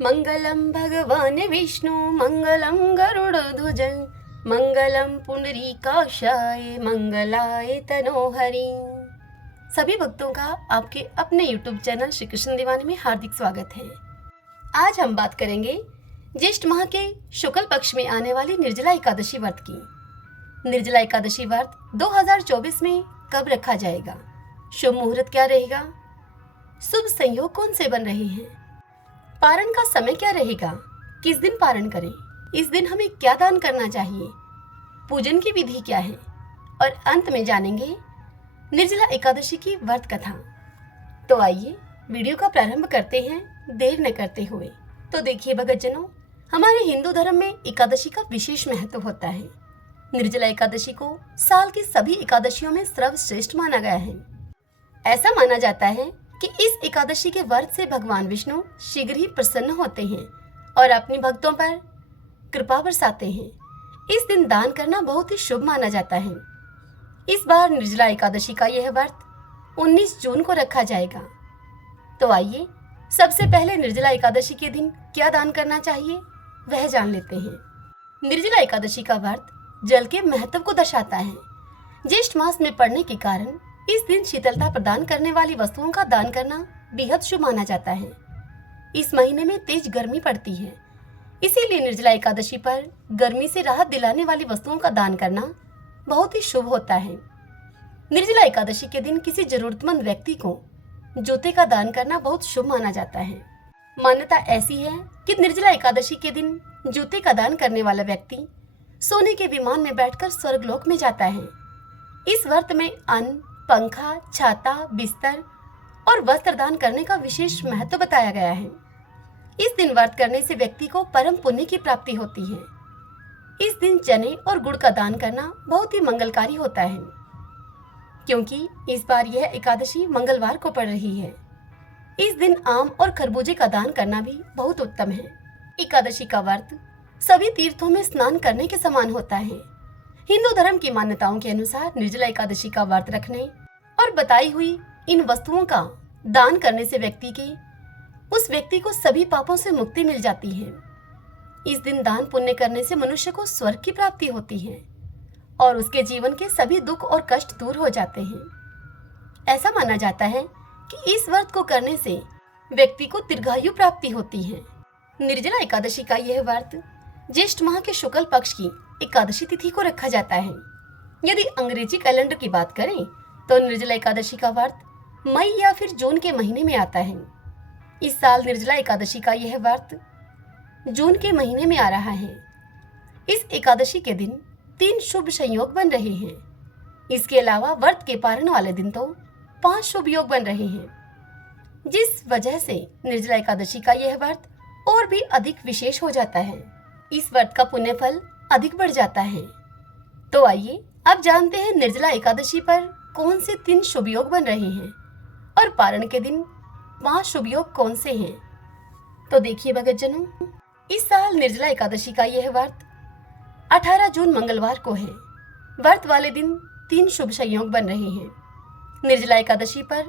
मंगलम भगवान विष्णु मंगलम गरुड़ध्वज मंगलम पुंडरीकाक्षाय मंगलाय तनोहरि। सभी भक्तों का आपके अपने YouTube चैनल श्री कृष्ण दीवाने में हार्दिक स्वागत है। आज हम बात करेंगे ज्येष्ठ माह के शुक्ल पक्ष में आने वाली निर्जला एकादशी व्रत की। निर्जला एकादशी व्रत 2024 में कब रखा जाएगा, शुभ मुहूर्त क्या रहेगा, शुभ संयोग कौन से बन रहे हैं, पारण का समय क्या रहेगा, किस दिन पारण करें, इस दिन हमें क्या दान करना चाहिए, पूजन की विधि क्या है और अंत में जानेंगे निर्जला एकादशी की व्रत कथा। तो आइए वीडियो का प्रारंभ करते हैं देर न करते हुए। तो देखिए भक्तजनों, हमारे हिंदू धर्म में एकादशी का विशेष महत्व होता है। निर्जला एकादशी को साल की सभी एकादशियों में सर्वश्रेष्ठ माना गया है। ऐसा माना जाता है कि इस एकादशी के व्रत से भगवान विष्णु शीघ्र ही प्रसन्न होते हैं और अपने भक्तों पर कृपा बरसाते हैं। इस दिन दान करना बहुत ही शुभ माना जाता है। इस बार निर्जला एकादशी का यह व्रत 19 जून को रखा जाएगा। तो आइए सबसे पहले निर्जला एकादशी के दिन क्या दान करना चाहिए वह जान लेते हैं। निर्जला एकादशी का व्रत जल के महत्व को दर्शाता है। ज्येष्ठ मास में पड़ने के कारण इस दिन शीतलता प्रदान करने वाली वस्तुओं का दान करना बेहद शुभ माना जाता है। इस महीने में तेज गर्मी पड़ती है, इसीलिए निर्जला एकादशी पर गर्मी से राहत दिलाने वाली वस्तुओं का दान करना बहुत ही शुभ होता है। निर्जला एकादशी के दिन किसी जरूरतमंद व्यक्ति को जूते का दान करना बहुत शुभ माना जाता है। मान्यता ऐसी है कि निर्जला एकादशी के दिन जूते का दान करने वाला व्यक्ति सोने के विमान में बैठकर स्वर्गलोक में जाता है। इस व्रत में अन्न, पंखा, छाता, बिस्तर और वस्त्र दान करने का विशेष महत्व बताया गया है। इस दिन व्रत करने से व्यक्ति को परम पुण्य की प्राप्ति होती है। इस दिन चने और गुड़ का दान करना बहुत ही मंगलकारी होता है, क्योंकि इस बार यह एकादशी मंगलवार को पड़ रही है। इस दिन आम और खरबूजे का दान करना भी बहुत उत्तम है। एकादशी का व्रत सभी तीर्थों में स्नान करने के समान होता है। हिंदू धर्म की मान्यताओं के अनुसार निर्जला एकादशी का व्रत रखने और बताई हुई इन वस्तुओं का दान करने से उस व्यक्ति को सभी पापों से मुक्ति मिल जाती है। इस दिन दान पुण्य करने से मनुष्य को स्वर्ग की प्राप्ति होती है और उसके जीवन के सभी दुख और कष्ट दूर हो जाते हैं। ऐसा माना जाता है कि इस व्रत को करने से व्यक्ति को दीर्घायु प्राप्ति होती है। निर्जला एकादशी का यह व्रत ज्येष्ठ माह के शुक्ल पक्ष की एकादशी तिथि को रखा जाता है। यदि अंग्रेजी कैलेंडर की बात करें तो निर्जला एकादशी का व्रत मई या फिर जून के महीने में आता है। इस साल निर्जला एकादशी का यह व्रत जून के महीने में आ रहा है। इस एकादशी के दिन 3 शुभ संयोग बन रहे हैं। इसके अलावा व्रत के पारण वाले दिन तो 5 शुभ योग बन रहे हैं, जिस वजह से निर्जला एकादशी का यह व्रत और भी अधिक विशेष हो जाता है। इस व्रत का पुण्य फल अधिक बढ़ जाता है। तो आइए अब जानते हैं निर्जला एकादशी पर कौन से 3 शुभ योग बन रहे हैं और पारण के दिन 5 शुभ योग कौन से हैं। तो देखिए भक्तजनों, इस साल निर्जला एकादशी का यह व्रत 18 जून मंगलवार को है। व्रत वाले दिन 3 शुभ संयोग बन रहे हैं। निर्जला एकादशी पर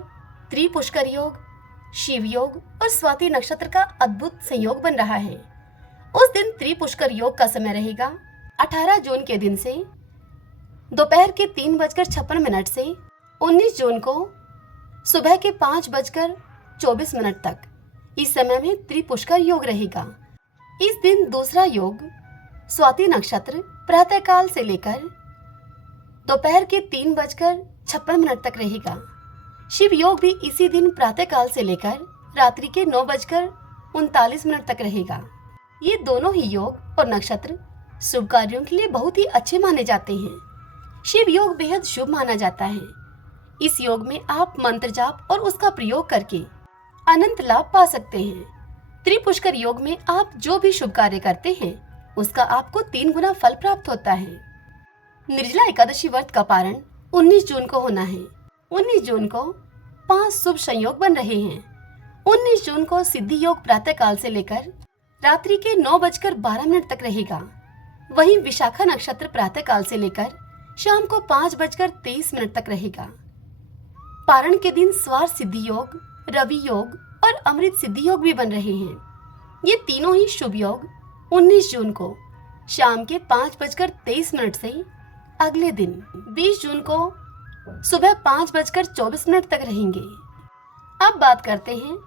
त्रिपुष्कर योग, शिव योग और स्वाति नक्षत्र का अद्भुत संयोग बन रहा है। उस दिन त्रिपुष्कर योग का समय रहेगा 18 जून के दिन से दोपहर के 3:56 से 19 जून को सुबह के 5:24 तक। इस समय में त्रिपुष्कर योग रहेगा। इस दिन दूसरा योग स्वाति नक्षत्र प्रातःकाल से लेकर दोपहर के 3:56 तक रहेगा। शिव योग भी इसी दिन प्रातःकाल से लेकर रात्रि के 9:39 तक रहेगा। ये दोनों ही योग और नक्षत्र शुभ कार्यों के लिए बहुत ही अच्छे माने जाते हैं। शिव योग बेहद शुभ माना जाता है। इस योग में आप मंत्र जाप और उसका प्रयोग करके अनंत लाभ पा सकते हैं। त्रिपुष्कर योग में आप जो भी शुभ कार्य करते हैं उसका आपको 3 गुना फल प्राप्त होता है। निर्जला एकादशी व्रत का पारण 19 जून को होना है। 19 जून को 5 शुभ संयोग बन रहे हैं। 19 जून को सिद्धि योग प्रातःकाल से लेकर रात्रि के 9:12 तक रहेगा। वहीं विशाखा नक्षत्र प्रातःकाल से लेकर शाम को 5:23 तक रहेगा। पारण के दिन स्वार सिद्धि योग, रवि योग और अमृत सिद्धि योग भी बन रहे हैं। ये तीनों ही शुभ योग 19 जून को शाम के 5:23 से अगले दिन 20 जून को सुबह 5:24 तक रहेंगे। अब बात करते हैं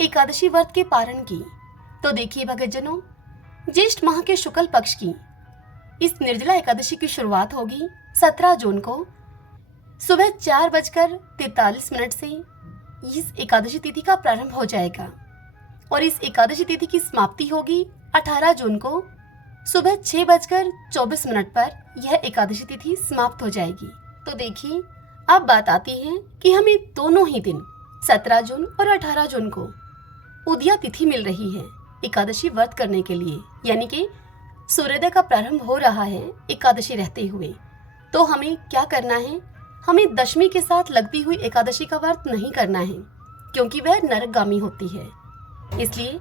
एकादशी व्रत के पारण की। तो देखिए भक्तजनों, ज्येष्ठ माह के शुक्ल पक्ष की इस निर्जला एकादशी की शुरुआत होगी 17 जून को सुबह 4:43 से इस एकादशी तिथि का प्रारंभ हो जाएगा और इस एकादशी तिथि की समाप्ति होगी 18 जून को सुबह 6:24 पर यह एकादशी तिथि समाप्त हो जाएगी। तो देखिए, अब बात आती है कि हमें दोनों ही दिन 17 जून और 18 जून को उदया तिथि मिल रही है एकादशी व्रत करने के लिए, यानी कि सूर्योदय का प्रारंभ हो रहा है एकादशी रहते हुए। तो हमें क्या करना है? हमें दशमी के साथ लगती हुई एकादशी का व्रत नहीं करना है, क्योंकि वह नरकगामी होती है। इसलिए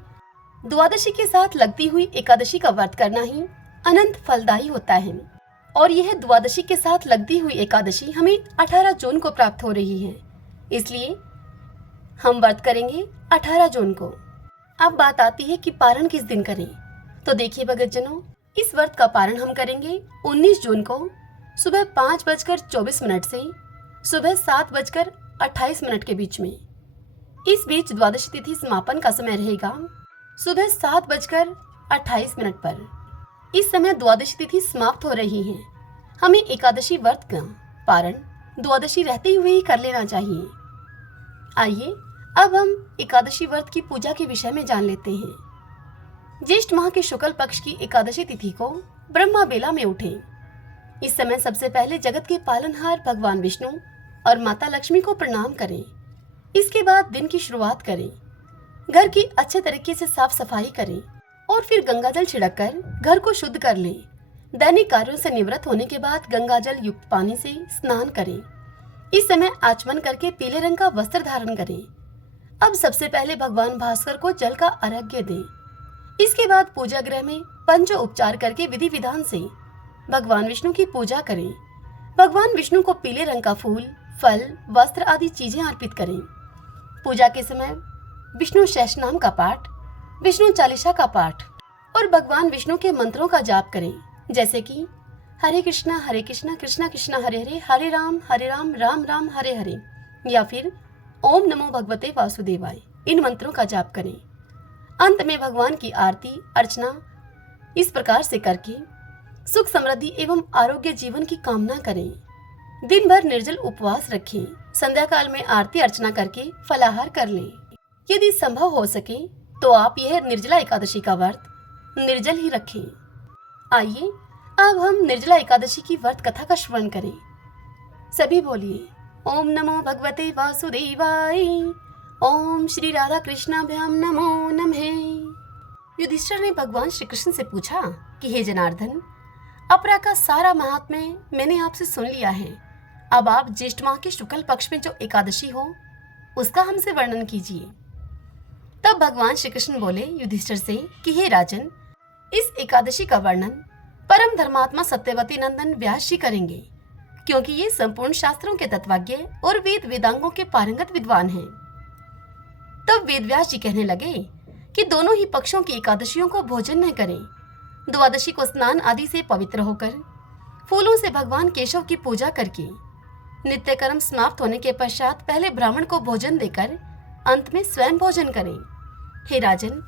द्वादशी के साथ लगती हुई एकादशी का व्रत करना ही अनंत फलदायी होता है। और यह द्वादशी के साथ लगती हुई एकादशी हमें 18 जून को प्राप्त हो रही है, इसलिए हम व्रत करेंगे 18 जून को। अब बात आती है कि पारण किस दिन करें। तो देखिए भक्तजनों, इस व्रत का पारण हम करेंगे 19 जून को सुबह 5:24 से सुबह 7:28 के बीच में। इस बीच द्वादशी तिथि समापन का समय रहेगा सुबह 7:28 पर। इस समय द्वादशी तिथि समाप्त हो रही है। हमें एकादशी व्रत का पारण द्वादशी रहते हुए ही कर लेना चाहिए। आइए अब हम एकादशी व्रत की पूजा के विषय में जान लेते हैं। ज्येष्ठ माह के शुक्ल पक्ष की एकादशी तिथि को ब्रह्मा बेला में उठें। इस समय सबसे पहले जगत के पालनहार भगवान विष्णु और माता लक्ष्मी को प्रणाम करें। इसके बाद दिन की शुरुआत करें। घर की अच्छे तरीके से साफ सफाई करें और फिर गंगाजल छिड़ककर घर को शुद्ध कर लें। दैनिक कार्यों से निवृत्त होने के बाद गंगाजल युक्त पानी से स्नान करें। इस समय आचमन करके पीले रंग का वस्त्र धारण करें। अब सबसे पहले भगवान भास्कर को जल का अर्घ्य दें। इसके बाद पूजा गृह में पंचो उपचार करके विधि विधान से भगवान विष्णु की पूजा करें। भगवान विष्णु को पीले रंग का फूल, फल, वस्त्र आदि चीजें अर्पित करें। पूजा के समय विष्णु सहस्रनाम का पाठ, विष्णु चालीसा का पाठ और भगवान विष्णु के मंत्रों का जाप करें, जैसे कि हरे कृष्णा कृष्णा कृष्णा हरे हरे, हरे राम राम राम हरे हरे, या फिर ओम नमो भगवते वासुदेवाय। इन मंत्रों का जाप करें। अंत में भगवान की आरती अर्चना इस प्रकार से करके सुख समृद्धि एवं आरोग्य जीवन की कामना करें। दिन भर निर्जल उपवास रखें। संध्या काल में आरती अर्चना करके फलाहार कर लें। यदि संभव हो सके तो आप यह निर्जला एकादशी का व्रत निर्जल ही रखें। आइए अब हम निर्जला एकादशी की व्रत कथा का श्रवण करें। सभी बोलिए ओम नमो भगवते वासुदेवाय, ओम श्री राधा कृष्णाभ्याम नमो नमः। युधिष्ठिर ने भगवान श्री कृष्ण से पूछा कि हे जनार्दन, अपरा का सारा महात्म्य मैंने आपसे सुन लिया है। अब आप ज्येष्ठ माह के शुक्ल पक्ष में जो एकादशी हो उसका हमसे वर्णन कीजिए। तब भगवान श्री कृष्ण बोले युधिष्ठिर से कि हे राजन, इस एकादशी का वर्णन परम धर्मात्मा सत्यवती नंदन व्यास जी करेंगे, क्योंकि ये संपूर्ण शास्त्रों के तत्वज्ञ और वेद वेदांगों के पारंगत विद्वान हैं। तब वेदव्यास जी कहने लगे कि दोनों ही पक्षों की एकादशियों को भोजन न करें। द्वादशी को स्नान आदि से पवित्र होकर फूलों से भगवान केशव की पूजा करके नित्य कर्म समाप्त होने के पश्चात पहले ब्राह्मण को भोजन देकर अंत में स्वयं भोजन करें। हे राजन,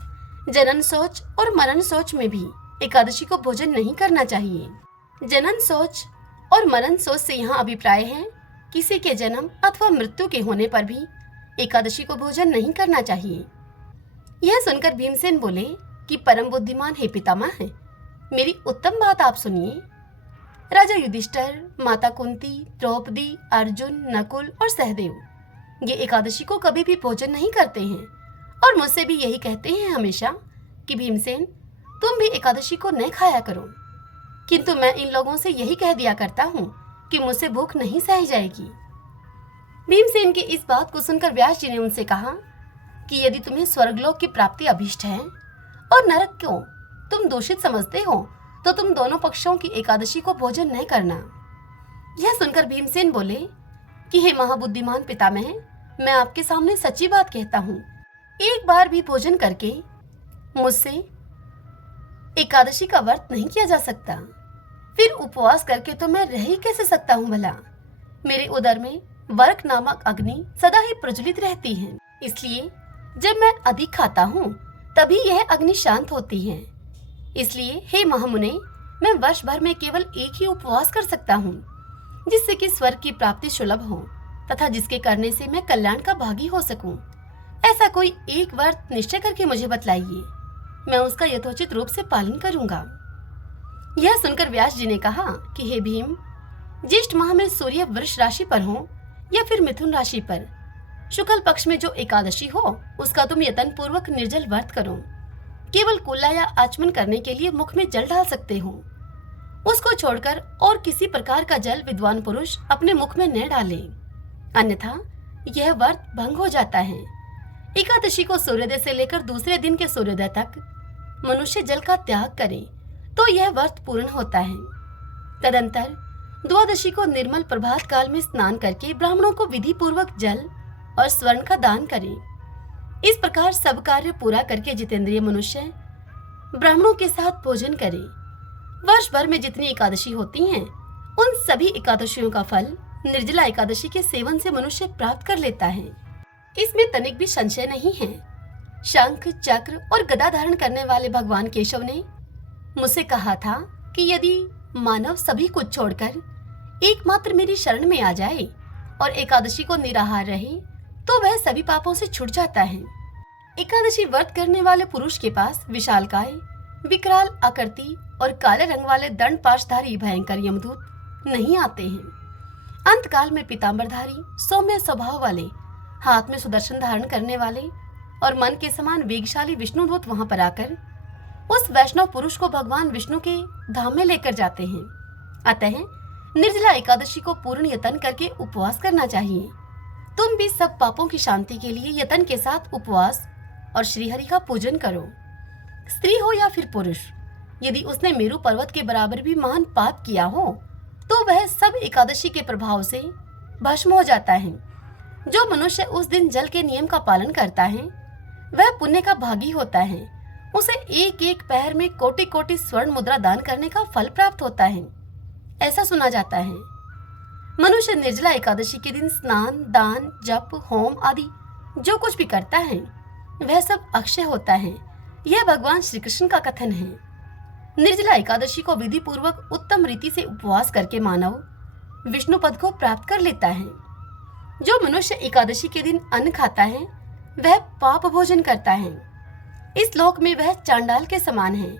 जनन शौच और मरण शौच में भी एकादशी को भोजन नहीं करना चाहिए। जनन शौच और मरण शौच से यहाँ अभिप्राय है किसी के जन्म अथवा मृत्यु के होने पर भी एकादशी को भोजन नहीं करना चाहिए। यह सुनकर भीमसेन बोले कि परम बुद्धिमान हे पितामह है, मेरी उत्तम बात आप सुनिए। राजा युधिष्ठिर, माता कुंती, द्रौपदी, अर्जुन, नकुल और सहदेव ये एकादशी को कभी भी भोजन नहीं करते हैं और मुझसे भी यही कहते हैं हमेशा कि भीमसेन तुम भी एकादशी को न खाया करो। किंतु मैं इन लोगों से यही कह दिया करता हूँ कि मुझसे भूख नहीं सही जाएगी। भीमसेन की इस बात को सुनकर व्यास जी ने उनसे कहा कि यदि तुम्हें स्वर्गलोक की प्राप्ति अभीष्ट है और नरक को तुम दूषित समझते हो तो तुम दोनों पक्षों की एकादशी को भोजन न करना। यह सुनकर भीमसेन बोले कि हे महाबुद्धिमान पितामह, मैं आपके सामने सच्ची बात कहता हूँ, एक बार भी भोजन करके मुझसे एकादशी का व्रत नहीं किया जा सकता, फिर उपवास करके तो मैं रह ही कैसे सकता हूँ भला। मेरे उदर में वर्क नामक अग्नि सदा ही प्रज्वलित रहती है, इसलिए जब मैं अधिक खाता हूँ तभी यह अग्नि शांत होती है। इसलिए हे महामुने, मैं वर्ष भर में केवल एक ही उपवास कर सकता हूँ, जिससे कि स्वर्ग की प्राप्ति सुलभ हो तथा जिसके करने से मैं कल्याण का भागी हो सकूं। ऐसा कोई एक व्रत निश्चय करके मुझे बतलाइए, मैं उसका यथोचित रूप से पालन करूंगा। यह सुनकर व्यास जी ने कहा कि हे भीम, ज्येष्ठ माह में सूर्य वृष राशि पर हो या फिर मिथुन राशि पर, शुक्ल पक्ष में जो एकादशी हो उसका तुम यत्न पूर्वक निर्जल व्रत करो। केवल कुल्ला या आचमन करने के लिए मुख में जल डाल सकते हो, उसको छोड़कर और किसी प्रकार का जल विद्वान पुरुष अपने मुख में न डाले, अन्यथा यह व्रत भंग हो जाता है। एकादशी को सूर्योदय से लेकर दूसरे दिन के सूर्योदय तक मनुष्य जल का त्याग करे तो यह व्रत पूर्ण होता है। तदंतर द्वादशी को निर्मल प्रभात काल में स्नान करके ब्राह्मणों को विधि पूर्वक जल और स्वर्ण का दान करें। इस प्रकार सब कार्य पूरा करके जितेंद्रिय मनुष्य ब्राह्मणों के साथ भोजन करे। वर्ष भर में जितनी एकादशी होती हैं, उन सभी एकादशियों का फल निर्जला एकादशी के सेवन से मनुष्य प्राप्त कर लेता है। इसमें तनिक भी संशय नहीं है। शंख, चक्र और गदा धारण करने वाले भगवान केशव ने मुझसे कहा था कि यदि मानव सभी कुछ छोड़कर एकमात्र मेरी शरण में आ जाए और एकादशी को निराहार रहे तो वह सभी पापों से छूट जाता है। एकादशी व्रत करने वाले पुरुष के पास विशालकाय, विकराल आकृति और काले रंग वाले दंड पाशधारी भयंकर यमदूत नहीं आते हैं। अंतकाल में पीतांबरधारी, सौम्य स्वभाव वाले, हाथ में सुदर्शन धारण करने वाले और मन के समान वेगशाली विष्णुदूत वहां पर आकर उस वैष्णव पुरुष को भगवान विष्णु के धाम में लेकर जाते हैं। अतः निर्जला एकादशी को पूर्ण यत्न करके उपवास करना चाहिए। तुम भी सब पापों की शांति के लिए यत्न के साथ उपवास और श्रीहरि का पूजन करो। स्त्री हो या फिर पुरुष, यदि उसने मेरु पर्वत के बराबर भी महान पाप किया हो तो वह सब एकादशी के प्रभाव से भस्म हो जाता है। जो मनुष्य उस दिन जल के नियम का पालन करता है वह पुण्य का भागी होता है। उसे एक एक पैर में कोटि कोटि स्वर्ण मुद्रा दान करने का फल प्राप्त होता है, ऐसा सुना जाता है। मनुष्य निर्जला एकादशी के दिन स्नान, दान, जप, होम आदि जो कुछ भी करता है वह सब अक्षय होता है। यह भगवान श्री कृष्ण का कथन है। निर्जला एकादशी को विधि पूर्वक उत्तम रीति से उपवास करके मानव विष्णु पद को प्राप्त कर लेता है। जो मनुष्य एकादशी के दिन अन्न खाता है वह पाप भोजन करता है। इस लोक में वह चांडाल के समान है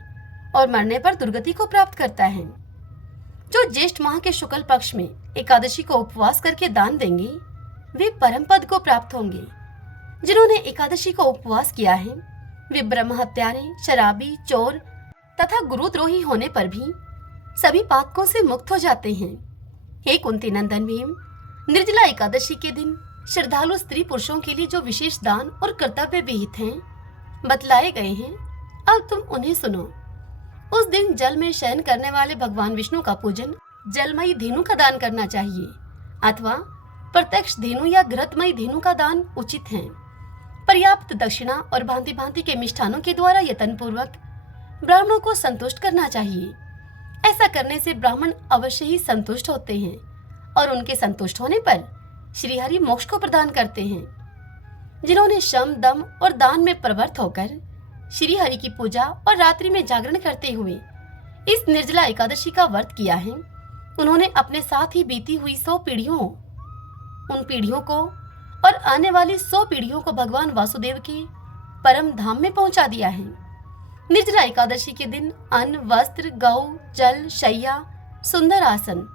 और मरने पर दुर्गति को प्राप्त करता है। जो ज्येष्ठ माह के शुक्ल पक्ष में एकादशी को उपवास करके दान देंगे वे परम पद को प्राप्त होंगे। जिन्होंने एकादशी को उपवास किया है वे ब्रह्म हत्यारे, शराबी, चोर तथा गुरुद्रोही होने पर भी सभी पातकों से मुक्त हो जाते हैं। हे कुंती नंदन भीम, निर्जला एकादशी के दिन श्रद्धालु स्त्री पुरुषों के लिए जो विशेष दान और कर्तव्य विहित हैं बतलाए गए हैं, अब तुम उन्हें सुनो। उस दिन जल में शयन करने वाले भगवान विष्णु का पूजन जलमयी धेनु का दान करना चाहिए अथवा प्रत्यक्ष धेनु या घृतमयी धेनु का दान उचित है। पर्याप्त दक्षिणा और भांति भांति के मिष्ठानों के द्वारा यत्न पूर्वक ब्राह्मणों को संतुष्ट करना चाहिए। ऐसा करने से ब्राह्मण अवश्य ही संतुष्ट होते हैं और उनके संतुष्ट होने पर श्रीहरि मोक्ष को प्रदान करते हैं। जिन्होंने शम, दम और दान में प्रवृत्त होकर श्रीहरि की पूजा और रात्रि में जागरण करते हुए इस निर्जला एकादशी का व्रत किया है, उन्होंने अपने साथ ही बीती हुई 100 पीढ़ियों, उन पीढ़ियों को और आने वाली 100 पीढ़ियों को भगवान वासुदेव के परम धाम में पहुंचा दिया है। निर्जला एकादशी के दिन अन्न, वस्त्र, गौ, जल, शैया, सुंदर आसन,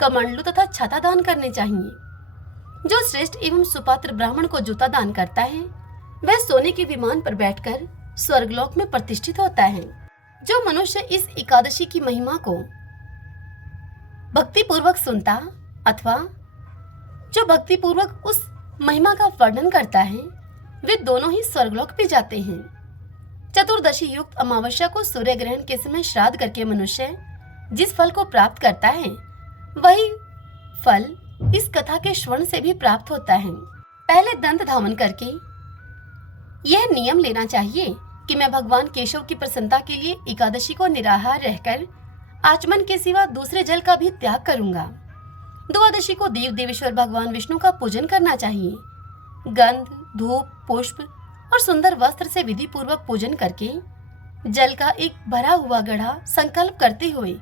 कमंडलू तथा छता दान करने चाहिए। जो श्रेष्ठ एवं सुपात्र ब्राह्मण को जूता दान करता है वह सोने के विमान पर बैठकर स्वर्गलोक में प्रतिष्ठित होता है। जो मनुष्य इस एकादशी की महिमा को भक्ति पूर्वक सुनता अथवा जो भक्ति पूर्वक उस महिमा का वर्णन करता है वे दोनों ही स्वर्गलोक पे जाते हैं। चतुर्दशी युक्त अमावस्या को सूर्य ग्रहण के समय श्राद्ध करके मनुष्य जिस फल को प्राप्त करता है वही फल इस कथा के श्रवण से भी प्राप्त होता है। पहले दंत धावन करके यह नियम लेना चाहिए कि मैं भगवान केशव की प्रसन्नता के लिए एकादशी को निराहार रहकर आचमन के सिवा दूसरे जल का भी त्याग करूंगा। द्वादशी को देव देवेश्वर भगवान विष्णु का पूजन करना चाहिए। गंध, धूप, पुष्प और सुंदर वस्त्र से विधि पूर्वक पूजन करके जल का एक भरा हुआ घड़ा संकल्प करते हुए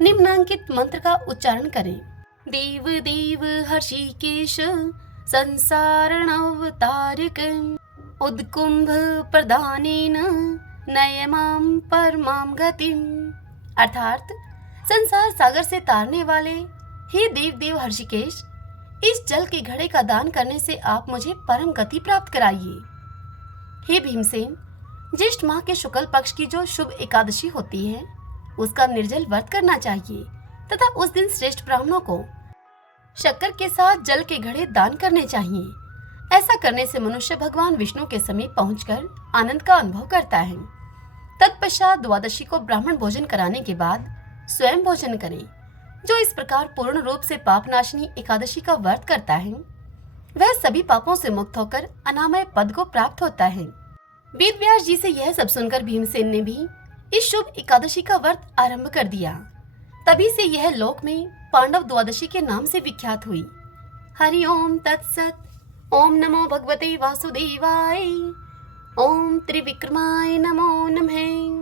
निम्नांकित मंत्र का उच्चारण करें। देव देव हर्षिकेश संसारणवतारिक उद्कुंभ प्रदानेन नयमाम परमाम गतिम। अर्थात संसार सागर से तारने वाले हे देव देव हर्षिकेश, इस जल के घड़े का दान करने से आप मुझे परम गति प्राप्त कराइए। हे भीमसेन, ज्येष्ठ माह के शुक्ल पक्ष की जो शुभ एकादशी होती है उसका निर्जल व्रत करना चाहिए तथा उस दिन श्रेष्ठ ब्राह्मणों को शक्कर के साथ जल के घड़े दान करने चाहिए। ऐसा करने से मनुष्य भगवान विष्णु के समीप पहुंचकर आनंद का अनुभव करता है। तत्पश्चात द्वादशी को ब्राह्मण भोजन कराने के बाद स्वयं भोजन करें। जो इस प्रकार पूर्ण रूप से पापनाशिनी एकादशी का व्रत करता है वह सभी पापों से मुक्त होकर अनामय पद को प्राप्त होता है। वेद व्यास जी से यह सब सुनकर भीमसेन ने भी इस शुभ एकादशी का व्रत आरंभ कर दिया। तभी से यह लोक में पांडव द्वादशी के नाम से विख्यात हुई। हरि ओम तत्सत। ओम नमो भगवते वासुदेवाय। ओम त्रिविक्रमाय नमो नमः।